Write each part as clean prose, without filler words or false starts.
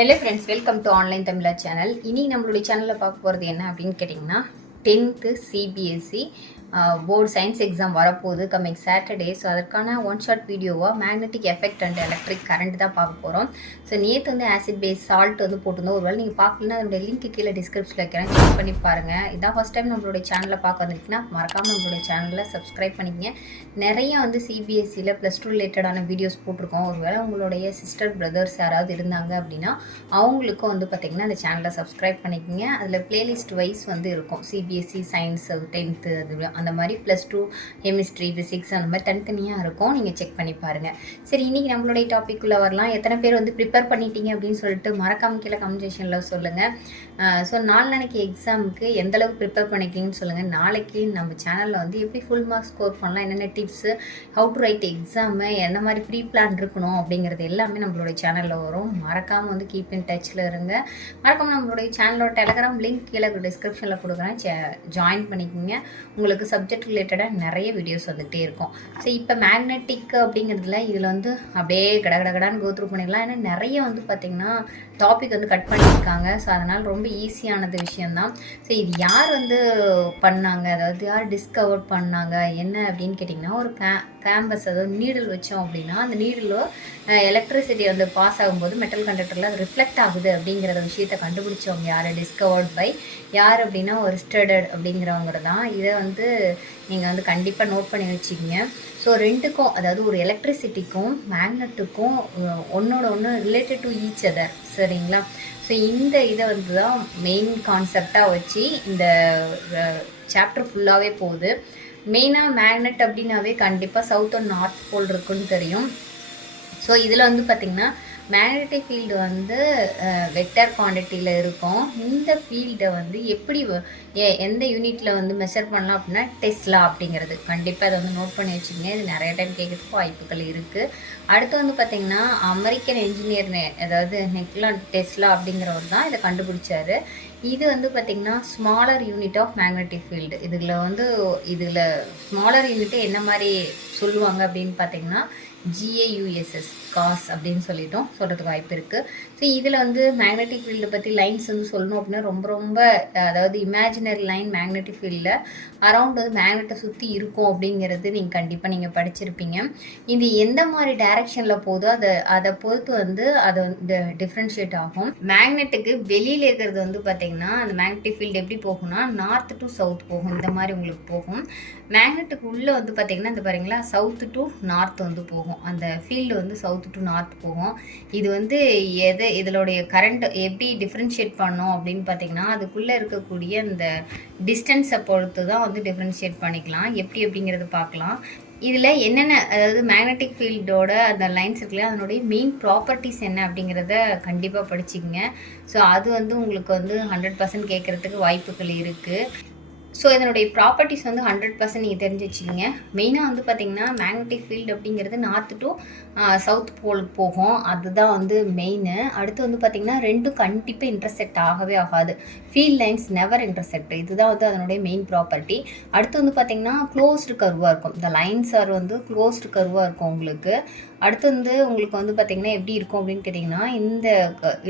Hello friends, welcome to online Tamizha channel. இனி நம்மளுடைய சேனலில் பார்க்க போகிறது என்ன அப்படின்னு கேட்டிங்கன்னா, 10th CBSE board science exam வரப்போகுது கம்மிங் சாட்டர்டே. ஸோ அதற்கான ஒன் ஷாட் வீடியோவாக magnetic effect and electric current தான் பார்க்க போகிறோம். ஸோ நேற்று வந்து ஆசிட் பேஸ் சால்ட் வந்து போட்டிருந்தோம். ஒருவேளை நீங்கள் பார்க்கலன்னா அதோட லிங்க் கீழே டிஸ்கிரிப்ஷனில் வைக்கிறேன், செக் பண்ணி பாருங்கள். இதான் ஃபஸ்ட் டைம் நம்மளுடைய சேனலில் பார்க்க வந்திருக்குன்னா மறக்காமல் நம்மளுடைய சேனலில் சப்ஸ்கிரைப் பண்ணிக்கங்க. நிறைய வந்து சிபிஎஸ்சியில் +2 ரிலேட்டடான வீடியோஸ் போட்டிருக்கோம். ஒருவேளை உங்களுடைய சிஸ்டர் பிரதர்ஸ் யாராவது இருந்தாங்க அப்படின்னா அவங்களுக்கும் வந்து பார்த்திங்கன்னா அந்த சேனலை சப்ஸ்கிரைப் பண்ணிக்கோங்க. அதில் பிளேலிஸ்ட் வைஸ் வந்து இருக்கும். சிபிஎஸ்சி சயின்ஸ் 10th அது அந்த மாதிரி +2 கெமிஸ்ட்ரி ஃபிசிக்ஸ் அந்த மாதிரி தனித்தனியாக இருக்கும். நீங்கள் செக் பண்ணி பாருங்கள். சரி, இன்றைக்கி நம்மளுடைய டாப்பிக்குள்ளே வரலாம். எத்தனை பேர் வந்து ப்ரிப்பேர் பண்ணிட்டீங்க அப்படின்னு சொல்லிட்டு மறக்காம கீழே கமெண்ட் செக்ஷனில் சொல்லுங்கள். ஸோ நாளைக்கு எக்ஸாமுக்கு எந்தளவுக்கு ப்ரிப்பேர் பண்ணிக்கிங்கன்னு சொல்லுங்கள். நாளைக்கு நம்ம சேனலில் வந்து எப்படி ஃபுல் மார்க்ஸ் ஸ்கோர் பண்ணலாம், என்னென்ன tips, how to write exam, என்ன மாதிரி ப்ரீ பிளான் இருக்கணும் அப்படிங்கிறது எல்லாமே நம்மளுடைய சேனலில் வரும். மறக்காமல் வந்து கீப் இன் டச்சில் இருங்க. மறக்காமல் நம்மளுடைய சேனலோட டெலகிராம் லிங்க் கீழே டிஸ்கிரிப்ஷனில் கொடுக்குறேன், ஜாயின் பண்ணிக்கோங்க. உங்களுக்கு சப்ஜெக்ட் ரிலேட்டடாக நிறைய வீடியோஸ் வந்துகிட்டே இருக்கும். ஸோ இப்போ மேக்னெட்டிக் அப்படிங்கிறதுல இதில் வந்து அப்படியே கடகடான்னு கோத்ரூ பண்ணிடலாம். ஏன்னா நிறைய வந்து பார்த்திங்கன்னா டாபிக் வந்து கட் பண்ணியிருக்காங்க. ஸோ அதனால் ரொம்ப ஈஸியானது விஷயந்தான். ஸோ இது யார் வந்து பண்ணாங்க, அதாவது யார் டிஸ்கவர் பண்ணாங்க என்ன அப்படின்னு கேட்டிங்கன்னா, ஒரு கேம்பஸ், அதாவது நீடில் வச்சோம் அப்படின்னா அந்த நீடில் எலக்ட்ரிசிட்டி வந்து பாஸ் ஆகும்போது மெட்டல் கண்டக்டரில் அது ரிஃப்ளெக்ட் ஆகுது அப்படிங்கிற விஷயத்தை கண்டுபிடிச்சவங்க யார், டிஸ்கவர்ட் பை யார் அப்படின்னா ஒரு ஸ்டடட் அப்படிங்கிறவங்க தான். இதை வந்து நீங்கள் வந்து கண்டிப்பாக நோட் பண்ணி வச்சுக்கிங்க. ஸோ ரெண்டுக்கும், அதாவது ஒரு எலக்ட்ரிசிட்டிக்கும் மேக்னெட்டுக்கும் ஒன்னோட ஒன்று ரிலேட்டட் டு ஈச் அதர், சரிங்களா? ஸோ இந்த இதை வந்து தான் மெயின் கான்செப்டாக வச்சு இந்த சாப்டர் ஃபுல்லாகவே போகுது. மெயினாக மேக்னெட் அப்படின்னாவே கண்டிப்பாக சவுத் அண்ட் நார்த் போல் இருக்குன்னு தெரியும். ஸோ இதில் வந்து பார்த்திங்கன்னா மேக்னெட்டிக் ஃபீல்டு வந்து வெக்டர் குவான்டிட்டியில் இருக்கும். இந்த ஃபீல்டை வந்து எப்படி எந்த யூனிட்டில் வந்து மெஷர் பண்ணலாம் அப்படின்னா டெஸ்லா அப்படிங்கிறது. கண்டிப்பாக அதை வந்து நோட் பண்ணி வச்சுக்கோங்க. இது நிறைய டைம் கேட்குறதுக்கு வாய்ப்புகள் இருக்குது. அடுத்து வந்து பார்த்திங்கன்னா அமெரிக்கன் என்ஜினியர், அதாவது நிக்கோலா டெஸ்லா அப்படிங்கிறவர் தான் இதை கண்டுபிடிச்சாரு. இது வந்து பார்த்திங்கன்னா smaller unit of magnetic field. இதில் ஸ்மாலர் யூனிட்டு என்ன மாதிரி சொல்லுவாங்க அப்படின்னு பார்த்திங்கன்னா GAUSS, காஸ் அப்படின்னு சொல்லிட்டோம் சொல்கிறதுக்கு வாய்ப்பு இருக்குது. ஸோ இதில் வந்து மேக்னெட்டிக் ஃபீல்டை பற்றி லைன்ஸ் வந்து சொல்லணும் அப்படின்னா ரொம்ப அதாவது இமேஜினரி லைன் மேக்னெட்டிக் ஃபீல்டில் அரவுண்ட் வந்து மேக்னெட்டை சுற்றி இருக்கும் அப்படிங்கிறது நீங்கள் படிச்சிருப்பீங்க. இது எந்த மாதிரி டைரக்ஷனில் போதோ அதை பொறுத்து வந்து அதை வந்து டிஃப்ரென்ஷியேட் ஆகும். மேக்னெட்டுக்கு வெளியில் இருக்கிறது வந்து பார்த்திங்கன்னா அந்த மேக்னெட்டிக் ஃபீல்டு எப்படி போகும்னா நார்த் டு சவுத் போகும். இந்த மாதிரி உங்களுக்கு போகும். மேக்னெட்டுக்கு உள்ளே வந்து பார்த்திங்கன்னா இந்த பாருங்களா சவுத் டு நார்த் வந்து போகும். அந்த ஃபீல்டு வந்து சவுத் டு நார்த் போகும். இது வந்து இதனுடைய கரண்ட் எப்படி டிஃப்ரென்ஷியேட் பண்ணோம் அப்படின்னு பார்த்தீங்கன்னா அதுக்குள்ளே இருக்கக்கூடிய இந்த டிஸ்டன்ஸை பொறுத்து தான் வந்து டிஃப்ரென்ஷியேட் பண்ணிக்கலாம். எப்படி அப்படிங்கிறத பார்க்கலாம். இதில் என்னென்ன, அதாவது மேக்னெட்டிக் ஃபீல்டோட அந்த லைன்ஸ் இருக்குல்ல, அதனுடைய மெயின் ப்ராப்பர்ட்டிஸ் என்ன அப்படிங்கிறத கண்டிப்பாக படிச்சுக்கங்க. ஸோ அது வந்து உங்களுக்கு வந்து 100% கேட்குறதுக்கு வாய்ப்புகள் இருக்குது. ஸோ இதனுடைய ப்ராப்பர்ட்டிஸ் வந்து 100% நீங்கள் தெரிஞ்சு வச்சுக்கிங்க. மெயினாக வந்து பார்த்திங்கன்னா மேக்னெட்டிக் ஃபீல்டு அப்படிங்கிறது நார்த் டு சவுத் போலுக்கு போகும். அதுதான் வந்து மெயின். அடுத்து வந்து பார்த்திங்கன்னா ரெண்டும் கண்டிப்பாக இன்டர்செக்ட் ஆகவே ஆகாது. Field lines never intersect. இதுதான் வந்து அதனுடைய மெயின் ப்ராப்பர்ட்டி. அடுத்து வந்து பார்த்திங்கன்னா க்ளோஸ்டு கர்வாக இருக்கும். இந்த லைன்ஸ் ஆர் வந்து க்ளோஸ்டு கர்வாக இருக்கும் உங்களுக்கு. அடுத்து வந்து உங்களுக்கு வந்து பார்த்திங்கன்னா எப்படி இருக்கும் அப்படின்னு கேட்டிங்கன்னா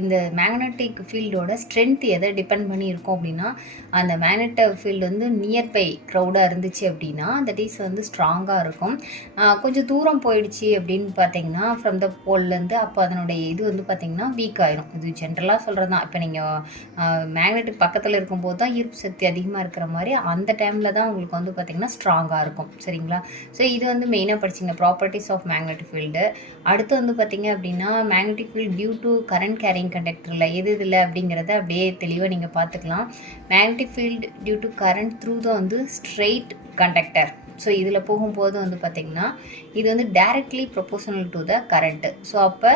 இந்த மேக்னெட்டிக் ஃபீல்டோட ஸ்ட்ரென்த் எதை டிபெண்ட் பண்ணி இருக்கும் அப்படின்னா அந்த மேக்னெட்டிக் ஃபீல்டு வந்து நியர்பை க்ரௌடாக இருந்துச்சு அப்படின்னா தட் இஸ் வந்து ஸ்ட்ராங்காக இருக்கும். கொஞ்சம் தூரம் போயிடுச்சு அப்படின்னு பார்த்தீங்கன்னா ஃப்ரம் த போல்லேருந்து, அப்போ அதனுடைய இது வந்து பார்த்திங்கன்னா வீக் ஆயிரும். இது ஜென்ரலாக சொல்கிறது தான். இப்போ நீங்கள் மேக்னெட்டுக்கு பக்கத்தில் இருக்கும்போது தான் ஈர்ப்பு சக்தி அதிகமாக இருக்கிற மாதிரி அந்த டைமில் தான் உங்களுக்கு வந்து பார்த்திங்கன்னா ஸ்ட்ராங்காக இருக்கும், சரிங்களா? ஸோ இது வந்து மெயினாக படிச்சிங்க ப்ராப்பர்ட்டிஸ் ஆஃப் மேக்னெட்டிக் ஃபீல்டு. அடுத்து வந்து பார்த்திங்க அப்படின்னா magnetic field due to current carrying கண்டக்டரில் எது இதில் அப்படிங்கிறத அப்படியே தெளிவாக நீங்கள் பார்த்துக்கலாம். Magnetic field due to current through தான் வந்து ஸ்ட்ரெயிட் கண்டக்டர். ஸோ இதில் போகும்போது வந்து பார்த்திங்கன்னா இது வந்து directly proportional to the current. So அப்போ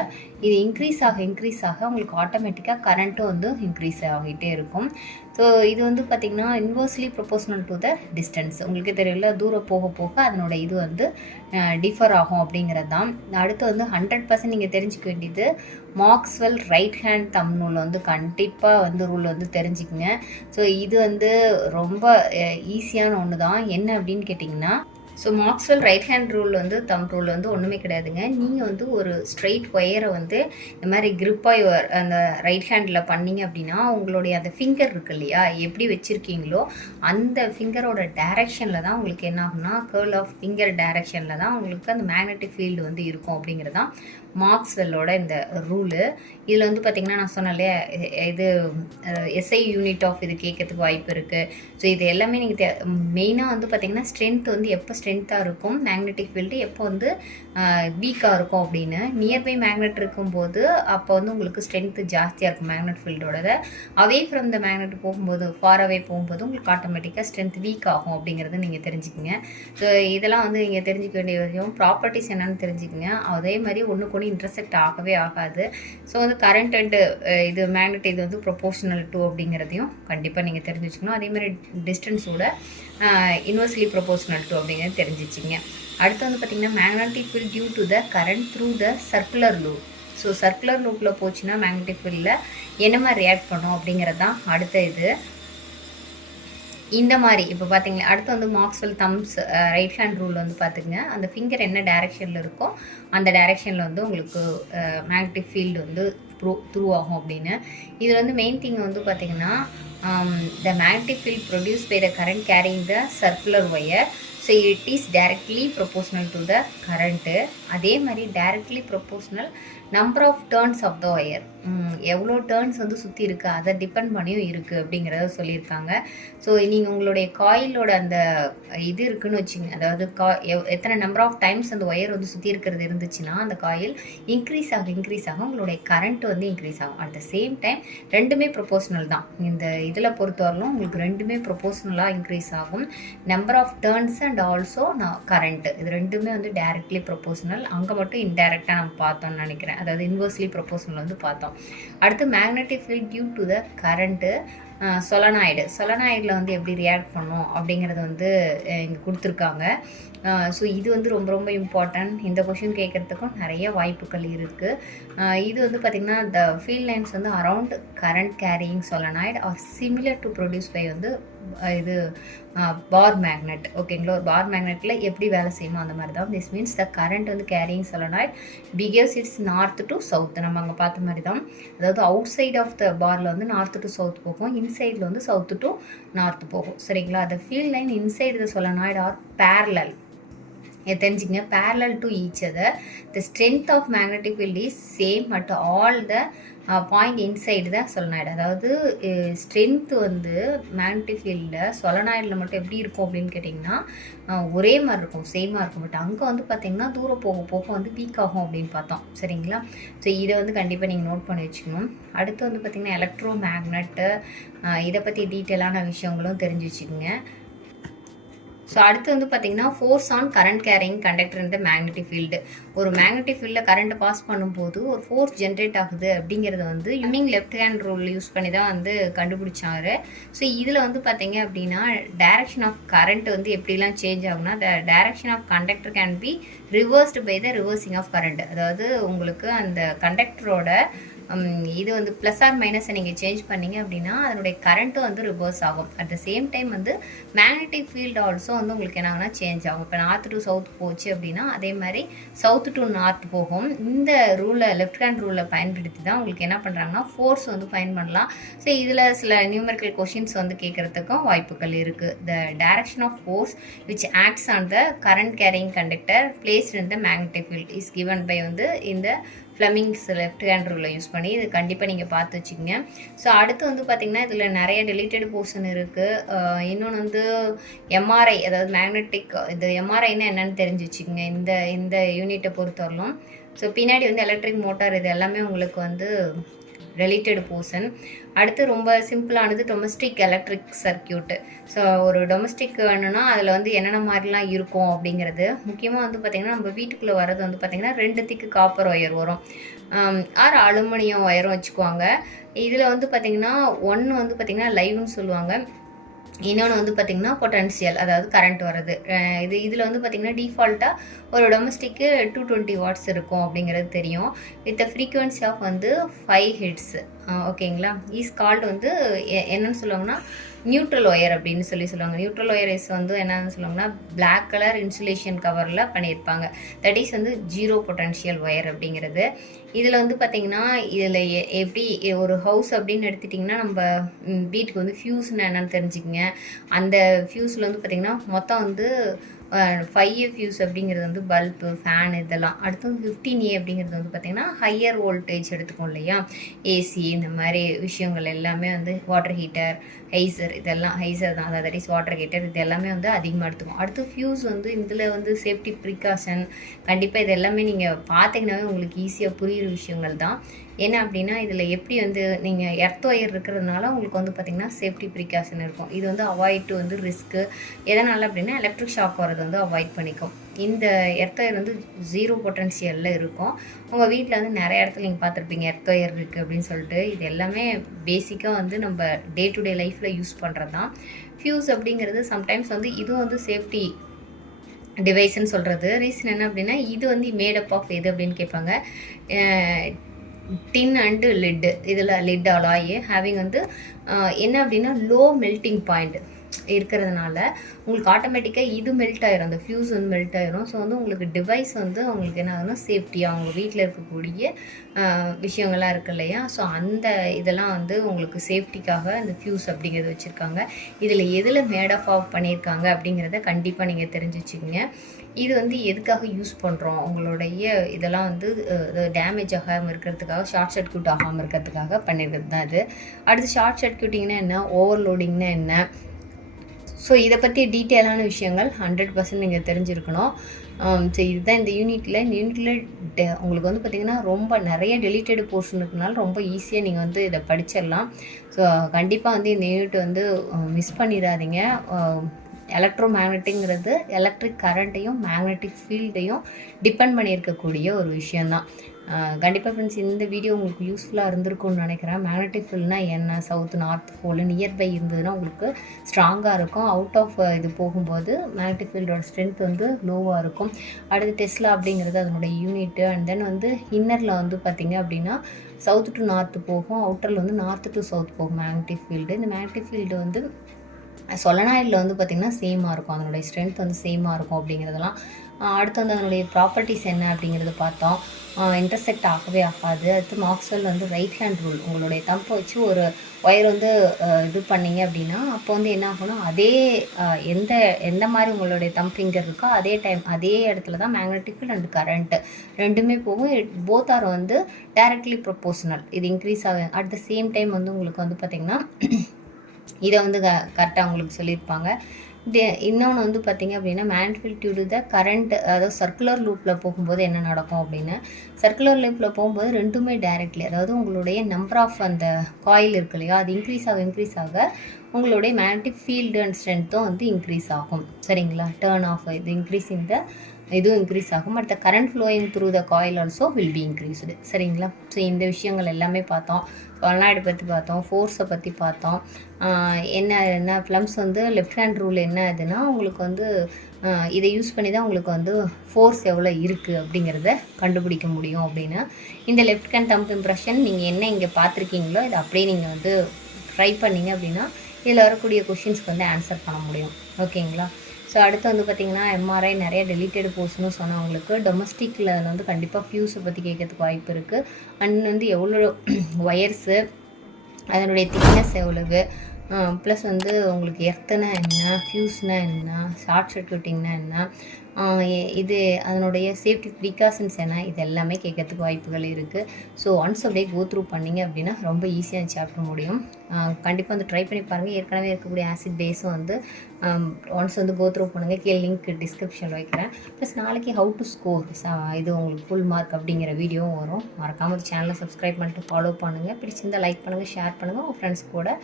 இது இன்க்ரீஸ் ஆக உங்களுக்கு ஆட்டோமேட்டிக்காக கரண்ட்டும் வந்து இன்க்ரீஸ் ஆகிட்டே இருக்கும். ஸோ இது வந்து பார்த்திங்கன்னா inversely proportional to the distance. உங்களுக்கு தெரியல, தூரம் போக அதனோட இது வந்து டிஃபர் ஆகும் அப்படிங்கிறது தான். அடுத்து வந்து 100% நீங்கள் தெரிஞ்சுக்க வேண்டியது மார்க்ஸ்வெல் ரைட் ஹேண்ட் தம் ரூல் வந்து கண்டிப்பாக வந்து ரூல் வந்து தெரிஞ்சுக்கங்க. ஸோ இது வந்து ரொம்ப ஈஸியான ஒன்று தான். என்ன அப்படின்னு கேட்டிங்கன்னா so Maxwell right hand rule வந்து தம்ப் ரூல் வந்து ஒன்றுமே கிடையாதுங்க. நீங்கள் வந்து ஒரு ஸ்ட்ரெயிட் ஒயரை வந்து இந்த மாதிரி கிரிப்பாக அந்த ரைட் ஹேண்டில் பண்ணிங்க அப்படின்னா உங்களுடைய அந்த ஃபிங்கர் இருக்கு இல்லையா, எப்படி வச்சுருக்கீங்களோ அந்த ஃபிங்கரோட டைரெக்ஷனில் தான் உங்களுக்கு என்ன ஆகும்னா கேர்ள் ஆஃப் ஃபிங்கர் டைரெக்ஷனில் தான் உங்களுக்கு அந்த மேக்னெட்டிக் ஃபீல்டு வந்து இருக்கும் அப்படிங்கிறது தான் மார்க்ஸ்வெல்லோட இந்த ரூலு. இதில் வந்து பார்த்திங்கன்னா நான் சொன்னேன் இல்லையா, இது எஸ்ஐ யூனிட் ஆஃப் இது கேட்கறதுக்கு வாய்ப்பு இருக்குது. ஸோ இது எல்லாமே நீங்கள் மெயினாக வந்து பார்த்திங்கன்னா ஸ்ட்ரென்த் வந்து எப்போ ஸ்ட்ரென்த்தாக இருக்கும், மேக்னெட்டிக் ஃபீல்டு எப்போ வந்து வீக்காக இருக்கும் அப்படின்னு. நியர்பை மேக்னெட் இருக்கும்போது அப்போ வந்து உங்களுக்கு ஸ்ட்ரென்த்து ஜாஸ்தியாக இருக்கும் மேக்னெட் ஃபீல்டோட. அவே ஃப்ரம் த மேக்னெட் போகும்போது, ஃபார் அவே போகும்போது உங்களுக்கு ஆட்டோமேட்டிக்காக ஸ்ட்ரென்த் வீக் ஆகும் அப்படிங்கிறது நீங்கள் தெரிஞ்சுக்கிங்க. ஸோ இதெல்லாம் வந்து நீங்கள் தெரிஞ்சிக்க வேண்டிய விஷயம். ப்ராப்பர்ட்டிஸ் என்னென்னு தெரிஞ்சுக்கிங்க. அதே மாதிரி ஒன்றுக்கு ஒன்று இன்டர்செக்ட் ஆகவே ஆகாது. ஸோ வந்து கரண்ட் அண்ட் இது மேக்னெட் இது வந்து ப்ரொபோஷனல் டு அப்படிங்கிறதையும் கண்டிப்பாக நீங்கள் தெரிஞ்சு வச்சுக்கணும். அதேமாதிரி டிஸ்டன்ஸோட இன்வெர்ஸ்லி ப்ரொபோஷனல் டு அப்படிங்கிறது தெரிஞ்சிச்சிங்க. அடுத்து வந்து பார்த்திங்கன்னா magnetic field due to the current through the circular loop. So circular லூப்பில் போச்சுன்னா மேக்னெட்டிக் ஃபீல்டில் என்ன மாதிரி ரியாக்ட் பண்ணும் அப்படிங்கிறது தான் அடுத்த இது. இந்த மாதிரி இப்போ பார்த்தீங்கன்னா அடுத்து வந்து Maxwell Thums right hand rule வந்து பார்த்துக்குங்க. அந்த ஃபிங்கர் என்ன டைரெக்ஷனில் இருக்கோ அந்த டைரெக்ஷனில் வந்து உங்களுக்கு மேக்னெட்டிக் ஃபீல்டு வந்து த்ரூ ஆகும் அப்படின்னு. இதில் வந்து மெயின் திங் வந்து பார்த்திங்கன்னா the magnetic field produced by the current carrying the circular wire, so it is directly proportional to the current. அதே மாதிரி directly proportional number of turns of the wire, எவ்வளோ டேர்ன்ஸ் வந்து சுற்றி இருக்குது அதை டிபெண்ட் பண்ணியும் இருக்குது அப்படிங்கிறத சொல்லியிருக்காங்க. ஸோ நீங்கள் உங்களுடைய காயிலோட அந்த இது இருக்குதுன்னு வச்சுங்க, அதாவது எத்தனை நம்பர் ஆஃப் டைம்ஸ் அந்த ஒயர் வந்து சுற்றி இருக்கிறது இருந்துச்சுன்னா அந்த காயில் இன்க்ரீஸ் ஆகும் உங்களுடைய கரண்ட் வந்து இன்க்ரீஸ் ஆகும். அட் த சேம் டைம் ரெண்டுமே ப்ரொபோஷனல் தான். இந்த இதில் பொறுத்தவரையிலும் உங்களுக்கு ரெண்டுமே ப்ரொபோஷனலாக இன்க்ரீஸ் ஆகும். Number of turns and also current இது ரெண்டுமே வந்து டைரக்ட்லி ப்ரொபோஷனல். அங்கே மட்டும் இன்டைரக்டாக நம்ம பார்த்தோம்னு நினைக்கிறேன், அதாவது இன்வெர்ஸ்லி ப்ரொபோஷனல் வந்து பார்த்தோம். அடுத்து magnetic field due to the current சொலனாய்டில் வந்து எப்படி ரியாக்ட் பண்ணும் அப்படிங்கிறது வந்து இங்கே கொடுத்துருக்காங்க. ஸோ இது வந்து ரொம்ப ரொம்ப இம்பார்ட்டன்ட். இந்த கொஷின் கேட்குறதுக்கும் நிறைய வாய்ப்புகள் இருக்குது. இது வந்து பார்த்திங்கன்னா த ஃபீல்ட் லைன்ஸ் வந்து around current carrying solenoid are similar to produce by வந்து இது பார் மேக்னெட். ஓகேங்களா, ஒரு பார் மேக்னெட்டில் எப்படி வேலை செய்யணும் அந்த மாதிரி தான். திஸ் மீன்ஸ் த கரண்ட் வந்து carrying solenoid behaves its north to south. நம்ம அங்கே பார்த்த மாதிரி தான், அதாவது அவுட் சைட் ஆஃப் த பாரில் வந்து நார்த் டு சவுத் போகும், இன்சைடில் வந்து சவுத் டு நார்த் போகும். சரிங்களா, the field line inside the solenoid are parallel. தெரிஞ்சுங்க, parallel to each other. The strength of magnetic field is same at all the point inside the solenoid. அதாவது strength வந்து magnetic ஃபீல்டில் சொலனாய்டில் மட்டும் எப்படி இருக்கும் அப்படின்னு கேட்டிங்கன்னா ஒரே மாதிரி இருக்கும், சேமாக இருக்கும். பட் அங்கே வந்து பார்த்திங்கன்னா தூரம் போக போக வந்து வீக் ஆகும் அப்படின்னு பார்த்தோம். சரிங்களா, ஸோ இதை வந்து கண்டிப்பாக நீங்கள் நோட் பண்ணி வச்சுக்கணும். அடுத்து வந்து பார்த்திங்கன்னா எலக்ட்ரோ மேக்னெட்டு, இதை பற்றி டீட்டெயிலான விஷயங்களும் தெரிஞ்சு வச்சுக்கோங்க. ஸோ அடுத்து வந்து பார்த்திங்கன்னா force on current carrying conductor இந்த மேக்னெட்டிக் ஃபீல்டு. ஒரு மேக்னெட்டிக் ஃபீல்டில் கரண்ட்டை பாஸ் பண்ணும்போது ஒரு ஃபோர்ஸ் ஜென்ரேட் ஆகுது அப்படிங்கிறது வந்து யூமிங் லெஃப்ட் ஹேண்ட் ரூல் யூஸ் பண்ணி தான் வந்து கண்டுபிடிச்சாரு. ஸோ இதில் வந்து பார்த்திங்க அப்படின்னா டைரக்ஷன் ஆஃப் கரண்ட் வந்து எப்படிலாம் சேஞ்ச் ஆகுனா, the direction of conductor can be reversed by the reversing of current. அதாவது உங்களுக்கு அந்த கண்டக்டரோட இது வந்து ப்ளஸ் ஆர் மைனஸை நீங்கள் சேஞ்ச் பண்ணிங்க அப்படின்னா அதனுடைய கரண்ட்டும் வந்து ரிவர்ஸ் ஆகும். அட் த சேம் டைம் வந்து மேக்னெட்டிக் ஃபீல்டு ஆல்சோ வந்து உங்களுக்கு என்ன ஆகுனா சேஞ்ச் ஆகும். இப்போ நார்த் டு சவுத் போச்சு அப்படின்னா அதே மாதிரி சவுத் டு நார்த் போகும். இந்த ரூலை லெஃப்ட் ஹேண்ட் ரூலை பயன்படுத்தி தான் உங்களுக்கு என்ன பண்ணுறாங்கன்னா ஃபோர்ஸ் வந்து ஃபைண்ட் பண்ணலாம். ஸோ இதில் சில நியூமெரிக்கல் கொஷின்ஸ் வந்து கேட்குறதுக்கும் வாய்ப்புகள் இருக்குது. The direction of force which acts on the current carrying conductor placed in the magnetic field is given by வந்து இந்த ஃப்ளெமிங்ஸ் லெஃப்ட் ஹேண்ட் ரூலில் யூஸ் பண்ணி இது கண்டிப்பாக நீங்கள் பார்த்து வச்சுக்கோங்க. ஸோ அடுத்து வந்து பார்த்திங்கன்னா இதில் நிறைய டெலிட்டட் போர்ஷன் இருக்குது. இன்னொன்று வந்து எம்ஆர்ஐ, அதாவது மேக்னெட்டிக் இது எம்ஆர்ஐன்னா என்னென்னு தெரிஞ்சு வச்சுக்கோங்க இந்த யூனிட்டை பொறுத்தவரையிலும். ஸோ பின்னாடி வந்து எலக்ட்ரிக் மோட்டார் இது எல்லாமே உங்களுக்கு வந்து ரிலேட்டட் போர்ஷன். அடுத்து ரொம்ப சிம்பிளானது டொமஸ்டிக் எலக்ட்ரிக் சர்க்கியூட்டு. ஸோ ஒரு டொமஸ்டிக் வேணும்னா அதில் வந்து என்னென்ன மாதிரிலாம் இருக்கும் அப்படிங்கிறது. முக்கியமாக வந்து பார்த்திங்கன்னா நம்ம வீட்டுக்குள்ளே வர்றது வந்து பார்த்திங்கன்னா 2 திக்கு காப்பர் ஒயர் வரும், ஆர் அலுமினியம் ஒயரும் வச்சுக்குவாங்க. இதில் வந்து பார்த்திங்கன்னா ஒன்று வந்து பார்த்திங்கன்னா லைவ்னு சொல்லுவாங்க, இன்னொன்று வந்து பார்த்திங்கன்னா பொட்டன்ஷியல், அதாவது கரண்ட் வர்றது. இதில் வந்து பார்த்திங்கன்னா டிஃபால்ட்டாக ஒரு டொமஸ்டிக்கு 220 வாட்ஸ் இருக்கும் அப்படிங்கிறது தெரியும். வித் ஃப்ரீக்குவன்சி ஆஃப் வந்து 5 ஹெர்ட்ஸ். ஓகேங்களா, ஈஸ் கால்டு வந்து என்னன்னு சொல்லுவாங்கன்னா நியூட்ரல் ஒயர் அப்படின்னு சொல்லுவாங்க. நியூட்ரல் ஒயர் இஸ் வந்து என்னன்னு சொல்லுவாங்கன்னா பிளாக் கலர் இன்சுலேஷன் கவரில் பண்ணியிருப்பாங்க. தட் இஸ் வந்து ஜீரோ பொட்டன்ஷியல் ஒயர் அப்படிங்கிறது. இதில் வந்து பார்த்திங்கன்னா இதில் எப்படி ஒரு ஹவுஸ் அப்படின்னு எடுத்துட்டிங்கன்னா நம்ம வீட்டுக்கு வந்து ஃபியூஸ்னு என்னென்னு தெரிஞ்சுக்கங்க. அந்த ஃபியூஸில் வந்து பார்த்திங்கன்னா மொத்தம் வந்து 5A ஃபியூஸ் அப்படிங்கிறது வந்து பல்பு, ஃபேன் இதெல்லாம். அடுத்து 15A அப்படிங்கிறது வந்து பார்த்திங்கன்னா ஹையர் வோல்டேஜ் எடுத்துக்கும் இல்லையா, ஏசி இந்த மாதிரி விஷயங்கள் எல்லாமே வந்து வாட்டர் ஹீட்டர், ஹைசர் இதெல்லாம் ஹைசர் தான், தட் இஸ் வாட்டர் ஹீட்டர், இது எல்லாமே வந்து அதிகமாக எடுத்துக்கும். அடுத்து ஃபியூஸ் வந்து இதில் வந்து சேஃப்டி ப்ரிகாஷன் கண்டிப்பாக இது எல்லாமே நீங்கள் பார்த்தீங்கன்னாவே உங்களுக்கு ஈஸியாக புரிகிற விஷயங்கள் தான். ஏன்னா அப்படின்னா இதில் எப்படி வந்து நீங்கள் எர்த் ஒயர் இருக்கிறதுனால உங்களுக்கு வந்து பார்த்திங்கன்னா சேஃப்டி ப்ரிகாஷன் இருக்கும். இது வந்து அவாய்ட் வந்து ரிஸ்க்கு எதனால் அப்படின்னா எலக்ட்ரிக் ஷாக் வரது வந்து அவாய்ட் பண்ணிக்கும். இந்த எர்த் ஒயர் வந்து ஜீரோ பொட்டன்ஷியலில் இருக்கும். உங்கள் வீட்டில் வந்து நிறைய இடத்துல நீங்கள் பார்த்துருப்பீங்க எர்த் ஒயர் இருக்குது அப்படின்னு சொல்லிட்டு. இது எல்லாமே பேசிக்காக வந்து நம்ம டே டு டே லைஃப்பில் யூஸ் பண்ணுறது தான். ஃபியூஸ் அப்படிங்கிறது சம்டைம்ஸ் வந்து இதுவும் வந்து சேஃப்டி டிவைஸ்ன்னு சொல்கிறது. ரீசன் என்ன அப்படின்னா இது வந்து மேடப் ஆஃப் எது அப்படின்னு கேட்பாங்க. டின் அண்டு லிட்டு, இதில் லிட் அலாய் ஹேவிங் வந்து என்ன அப்படின்னா லோ மெல்ட்டிங் பாயிண்ட் இருக்கிறதுனால உங்களுக்கு ஆட்டோமேட்டிக்காக இது மெல்ட் ஆயிரும், அந்த ஃபியூஸ் வந்து மெல்ட் ஆயிரும். ஸோ வந்து உங்களுக்கு டிவைஸ் வந்து உங்களுக்கு என்ன ஆகுதுன்னா சேஃப்டியாக அவங்க வீட்டில் இருக்கக்கூடிய விஷயங்கள்லாம் இருக்குது இல்லையா, ஸோ அந்த இதெல்லாம் வந்து உங்களுக்கு சேஃப்டிக்காக இந்த ஃபியூஸ் அப்படிங்கிறது வச்சுருக்காங்க. இதில் எதில் மேட் ஆஃப் பண்ணியிருக்காங்க அப்படிங்கிறத கண்டிப்பாக நீங்கள் தெரிஞ்சு வச்சுக்கோங்க. இது வந்து எதுக்காக யூஸ் பண்ணுறோம், உங்களுடைய இதெல்லாம் வந்து டேமேஜ் ஆகாமல் இருக்கிறதுக்காக, ஷார்ட் சர்க்யூட் ஆகாமல் இருக்கிறதுக்காக பண்ணியிருக்கிறது தான் இது. அடுத்து ஷார்ட் சர்க்யூட்டிங்னா என்ன, ஓவர்லோடிங்னா என்ன, ஸோ இதை பற்றி டீட்டெயிலான விஷயங்கள் 100% நீங்கள் தெரிஞ்சிருக்கணும். ஸோ இதுதான் இந்த யூனிட்டில் உங்களுக்கு வந்து பார்த்திங்கன்னா ரொம்ப நிறைய டெலிட்டட் போர்ஷன் இருக்கனால ரொம்ப ஈஸியாக நீங்கள் வந்து இதை படிச்சிடலாம். ஸோ கண்டிப்பாக வந்து இந்த யூனிட் வந்து மிஸ் பண்ணிடாதீங்க. எலக்ட்ரோ மேக்னெட்டிக்ங்கிறது எலக்ட்ரிக் கரண்ட்டையும் மேக்னெட்டிக் ஃபீல்டையும் டிபெண்ட் பண்ணியிருக்கக்கூடிய ஒரு விஷயந்தான். கண்டிப்பாக ஃப்ரெண்ட்ஸ் இந்த வீடியோ உங்களுக்கு யூஸ்ஃபுல்லாக இருந்திருக்கும்னு நினைக்கிறேன். மேக்னெட்டிக் ஃபீல்ட்னால் என்ன, சவுத் நார்த் போல் நியர்பை இருந்ததுன்னா உங்களுக்கு ஸ்ட்ராங்காக இருக்கும். அவுட் ஆஃப் இது போகும்போது மேக்னெட்டிக் ஃபீல்டோட ஸ்ட்ரென்த் வந்து லோவாக இருக்கும். அடுத்து டெஸ்லா அப்படிங்கிறது அதனுடைய யூனிட்டு. அண்ட் தென் வந்து இன்னரில் வந்து பார்த்திங்க அப்படின்னா சவுத் டு நார்த்து போகும், அவுட்டரில் வந்து நார்த்து டு சவுத் போகும் மேக்னெட்டிக் ஃபீல்டு. இந்த மேக்னெட்டிக் ஃபீல்டு வந்து சொலனாய்டில் வந்து பார்த்திங்கன்னா சேமாக இருக்கும், அதனுடைய ஸ்ட்ரென்த் வந்து சேமாக இருக்கும் அப்படிங்கிறதெல்லாம். அடுத்து வந்து அதனுடைய ப்ராப்பர்ட்டிஸ் என்ன அப்படிங்கிறத பார்த்தோம். இன்டர்செக்ட் ஆகவே ஆகாது. அடுத்து மாக்ஸ்வெல் வந்து ரைட் ஹேண்ட் ரூல், உங்களுடைய தம்பை வச்சு ஒரு ஒயர் வந்து இது பண்ணிங்க அப்படின்னா அப்போ வந்து என்ன ஆகும்னா அதே எந்த மாதிரி உங்களுடைய தம் ஃபிங்கர் இருக்கோ அதே இடத்துல தான் மேக்னெட்டிக் ஃபீல்ட் அண்ட் கரண்ட்டு ரெண்டுமே போகும். போத் ஆர் வந்து டைரக்ட்லி ப்ரொபோஷனல். இது இன்க்ரீஸ் ஆகும். அட் த சேம் டைம் வந்து உங்களுக்கு வந்து பார்த்திங்கன்னா இதை வந்து கரெக்டாக உங்களுக்கு சொல்லியிருப்பாங்க. இன்னொன்று வந்து பார்த்திங்க அப்படின்னா magnetic due to the current, அதாவது சர்க்குலர் லூப்பில் போகும்போது என்ன நடக்கும் அப்படின்னு, சர்க்குலர் லூப்பில் போகும்போது ரெண்டுமே டைரக்ட்லி, அதாவது உங்களுடைய நம்பர் ஆஃப் அந்த காயில் இருக்கு இல்லையா, அது இன்க்ரீஸ் ஆக உங்களுடைய மேக்னெட்டிக் ஃபீல்டு அண்ட் ஸ்ட்ரென்த்தும் வந்து இன்க்ரீஸ் ஆகும். சரிங்களா, டேர்ன் ஆஃப் இது இன்க்ரீஸ் இந்த இதுவும் இன்க்ரீஸ் ஆகும். அடுத்த current flowing through the coil also will be increased. சரிங்களா, ஸோ இந்த விஷயங்கள் எல்லாமே பார்த்தோம். சொலனாய்டு பற்றி பார்த்தோம், ஃபோர்ஸை பற்றி பார்த்தோம். என்ன ஃப்ளம்ஸ் வந்து லெஃப்ட் ஹேண்ட் ரூல் என்ன அதுன்னா உங்களுக்கு வந்து இதை யூஸ் பண்ணி தான் உங்களுக்கு வந்து ஃபோர்ஸ் எவ்வளோ இருக்குது அப்படிங்கிறத கண்டுபிடிக்க முடியும். அப்படின்னா இந்த லெஃப்ட் ஹேண்ட் தம்ப் இம்ப்ரெஷன் நீங்கள் என்ன இங்கே பார்த்துருக்கீங்களோ இதை அப்படியே நீங்கள் வந்து ட்ரை பண்ணிங்க அப்படின்னா இதில் வரக்கூடிய கொஷின்ஸ்க்கு வந்து ஆன்சர் பண்ண முடியும். ஓகேங்களா, ஸோ அடுத்து வந்து பார்த்திங்கன்னா எம்ஆர்ஐ நிறைய டெலிட்டட் போர்ஷனும் சொன்னவங்களுக்கு டொமஸ்டிக்கில் வந்து கண்டிப்பாக ஃபியூஸை பற்றி கேட்கறதுக்கு வாய்ப்பு இருக்குது. அண்ட் வந்து எவ்வளோ ஒயர்ஸு, அதனுடைய திக்னஸ் எவ்வளவு, ப்ளஸ் வந்து உங்களுக்கு எர்த்துனா என்ன, ஃபியூஸ்னா என்ன, ஷார்ட் சர்க்யூட்டிங்னா என்ன, இது அதனுடைய சேஃப்டி ப்ரிகாஷன்ஸ் என்ன, இது எல்லாமே கேட்கறதுக்கு வாய்ப்புகள் இருக்குது. ஸோ ஒன்ஸ் அப்படியே கோ த்ரூ பண்ணிங்க அப்படின்னா ரொம்ப ஈஸியாக சாப்டர் முடியும். கண்டிப்பாக வந்து ட்ரை பண்ணி பாருங்கள். ஏற்கனவே இருக்கக்கூடிய ஆசிட் பேஸும் வந்து ஒன்ஸ் வந்து கோ த்ரூ பண்ணுங்கள். கீழே லிங்க் டிஸ்கிரிப்ஷனில் வைக்கிறேன். ப்ளஸ் நாளைக்கு ஹவு டு ஸ்கோர் இது உங்களுக்கு ஃபுல் மார்க் அப்படிங்கிற வீடியோவும் வரும். மறக்காமல் சேனலை சப்ஸ்கிரைப் பண்ணிட்டு ஃபாலோ பண்ணுங்கள். பிடிச்சிருந்தால் லைக் பண்ணுங்கள், ஷேர் பண்ணுங்கள், உங்கள் ஃப்ரெண்ட்ஸ் கூட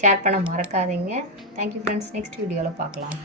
ஷேர் பண்ண மறக்காதீங்க. தேங்க்யூ ஃப்ரெண்ட்ஸ், நெக்ஸ்ட் வீடியோவில் பார்க்கலாம்.